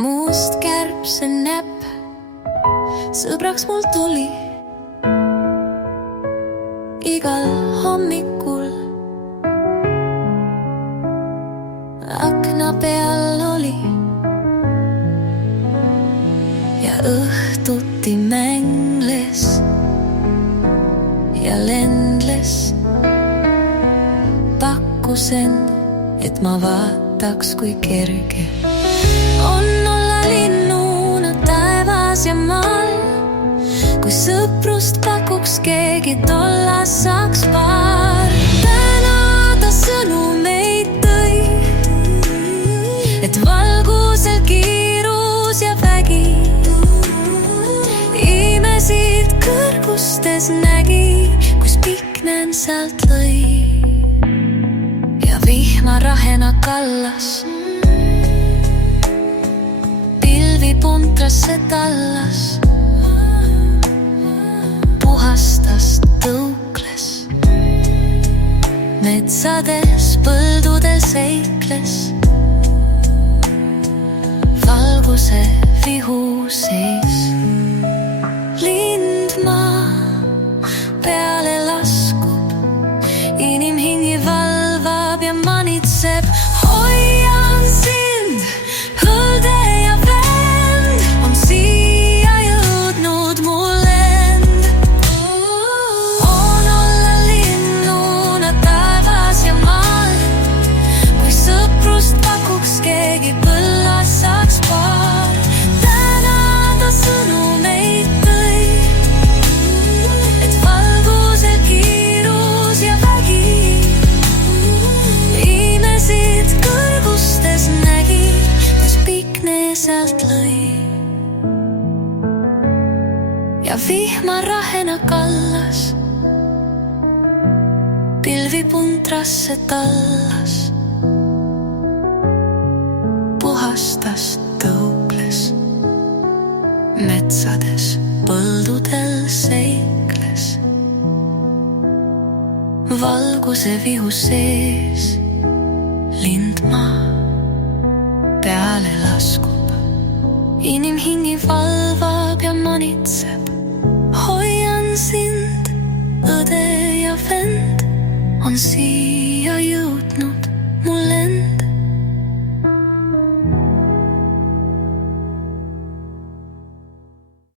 Must kärbse näpp sõbraks mul tuli igal hommikul. Akna peal oli ja õhtuti mängles ja lendles. Pakkusen, et ma vaataks, kui kerge on olla linnuna taevas ja maal. Kui sõprust pakuks keegi, tollas saaks paar. Täna ta sõnumeid tõi, et valgusel kiirus ja vägi. Imesid kõrgustes nägi, kus piknen sealt lõi. Ja vihmarahena kallas puntrasse tallas, puhastas tõukles. Metsades põldudel seikles, valguse vihu seis. Lindmaa peale laskub, inimhingi valvab ja manitseb. Hoian sind, hõlde ja vend, on siia jõudnud mul end. On olla linnuna taevas ja maal, kui sõprust pakuks keegi, põllas saaks paar. Täna ta sõnumeid tõi, et valgusel kiirus ja vägi. Imesid kõrgustes nägi, kus pikne sealt lõi. Ja vihmarahena kallas, pilvi puntrasse tallas, puhastas tõukles. Metsades põldudel seikles, valguse vihu sees. Lindmaa peale laskub, inimhingi valvab ja manitseb. Hoian sind, õde ja vend, on siia